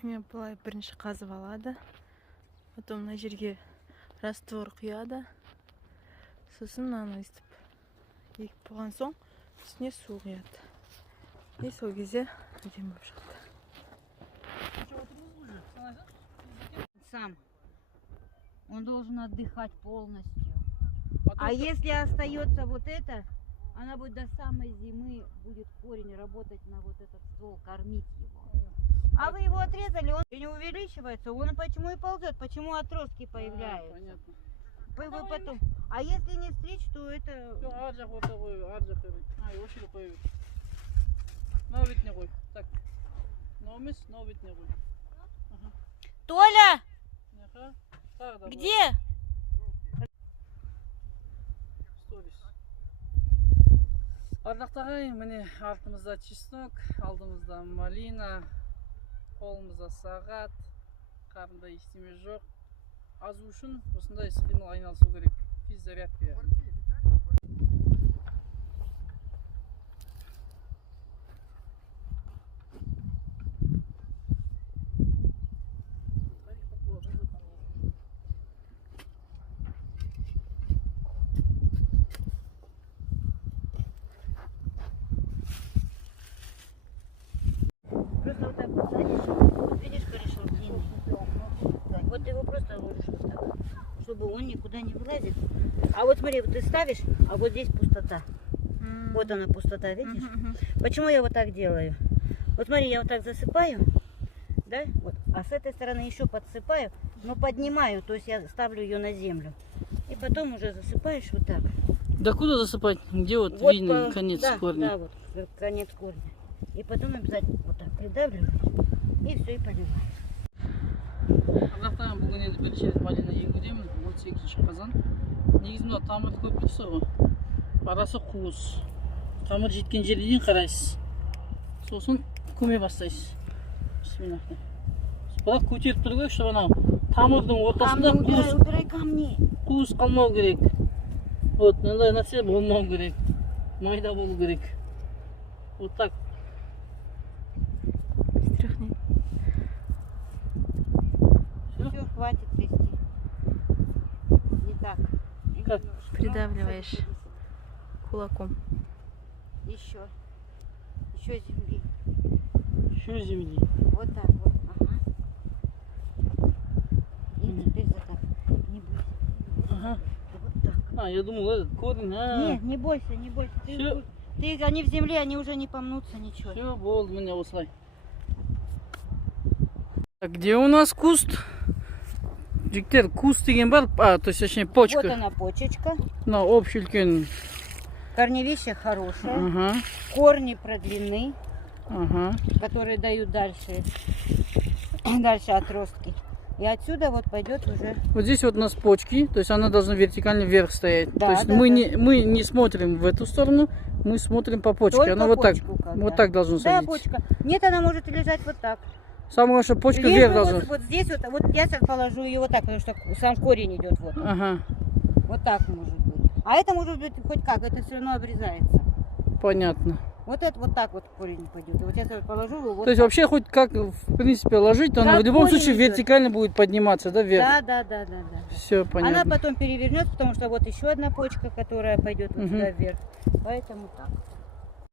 үстіне былай бірінші қазып алады. Потом мына жерге раствор құяды. Сосын мынаны өстіп егіп болған соң үстіне су құяды. И сол кезде әдемі болып шықты. Сам. Он должен отдыхать полностью. А если остается вот это, она будет до самой зимы, будет корень работать на вот этот ствол, кормить его. А вы его отрезали, он не увеличивается, он почему и ползет, почему отростки появляются. Понятно. Вы потом. А если не стричь, то это... Толя! Где? Ардақтағай, міне артымызда чеснок, алдымызда малина, қолымызда сағат, қарында ештеме жоқ. Азу үшін осындай іс-қимыл айналысу керек. Физзарядка. Просто вот так вот садишь, вот видишь корешок длинный. Вот его просто ложишь вот так, чтобы он никуда не вылазит. А вот смотри, вот ты ставишь, а вот здесь пустота. Вот она пустота, видишь? Почему я вот так делаю? Вот смотри, я вот так засыпаю, да? Вот. А с этой стороны еще подсыпаю, но поднимаю, то есть я ставлю ее на землю. И потом уже засыпаешь вот так. Да куда засыпать? Где вот видно конец корня? Да, вот конец корня. И потом обязательно вот так придавливаешь, и все, и поливаешь. Ардақтан бүгін енді бірінші рет малина егудемін, 18 қазан. Негізінде тамырды көп тұрса ғой. Арасы қуыс. Тамыр жеткен жерге дейін қарайсыз. Сосын көме бастайсыз. Бисмилlah. Бірақ көтеріп тұру керек, чтобы анау тамырдың ортасында қуыс қалмау керек. Вот, мынандай нәрсе болмау керек. Майда болу керек. Вот так. Все, хватит трясти. Не так. Как? Придавливаешь кулаком. Еще. Еще земли. Еще земли. Вот так вот. Ага. И теперь закат. Не бойся. Ага. Вот так. А, я думал, этот корень. Нет, не бойся, не бойся. Они в земле, они уже не помнутся, ничего. Все, болды, меня осылай. Где у нас куст? Жігіттер, куст деген бар, то есть, точнее, почка. Вот она, почечка. На общий үлкен. Корневище хорошее. Ага. Корни продлены, Ага. которые дают дальше отростки. И отсюда вот пойдет уже. Вот здесь вот у нас почки, то есть она должна вертикально вверх стоять. Да, то есть да, мы да. не смотрим в эту сторону, мы смотрим по почке. Только Она вот так, почку, вот так должна Да, садиться. почка. Нет, она может лежать вот так. Самое главное, что почка Лишь вверх бы должна. вот здесь вот я сейчас положу ее вот так, потому что сам корень идет вот. Ага. Вот так может быть. А это может быть хоть как, это все равно обрезается. Понятно. Вот это вот так вот корень пойдет. Вот я сейчас положу его вот. То есть так. вообще хоть как в принципе ложить, то она Как в любом корень случае идет. вертикально будет подниматься, да, вверх? Да. Все понятно. Она потом перевернется, потому что вот еще одна почка, которая пойдет вот сюда вверх. Поэтому так.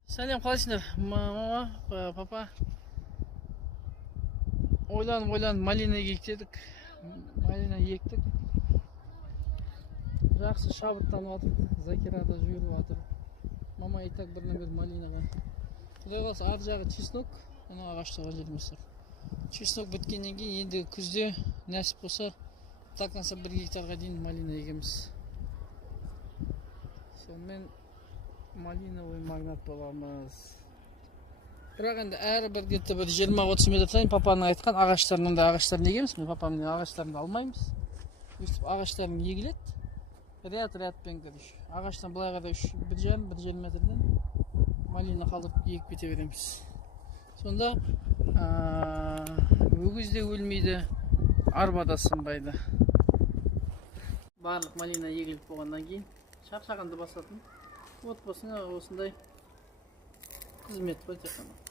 Сәлем, қалайсыңдар? Мама, папа. Ойланып малина ектедік. Малина ектік. Жақсы шабыттанып жатыр. Закира да жүйріп жатыр. Мама и так бірінен бір малинаға. Құдай қаласа ар жағы чеснок, ана ағаштарға жерміз. Чеснок біткеннен кейін енді күзде нәсіп болса, тақнаса 1 гектарға дейін малина егеміз. Сонымен малиновый магнат боламыз. Бірақ енді әрі бір где-то бір 20-30 метр сайын папаның айтқан ағаштарынан да ағаштарын егеміз. Мен папамның ағаштарын да алмаймыз. Өстіп ағаштарын егіледі. Ряд-рядпен көріш. Ағаштан былай қарай 1,5 метрден малина қалдырып егіп кете береміз. Сонда өгіз де өлмейді, арба да сынбайды. Барлық малина егіліп болғаннан кейін шақшағанды басатын. Отбасына осындай қызмет бар тек қана.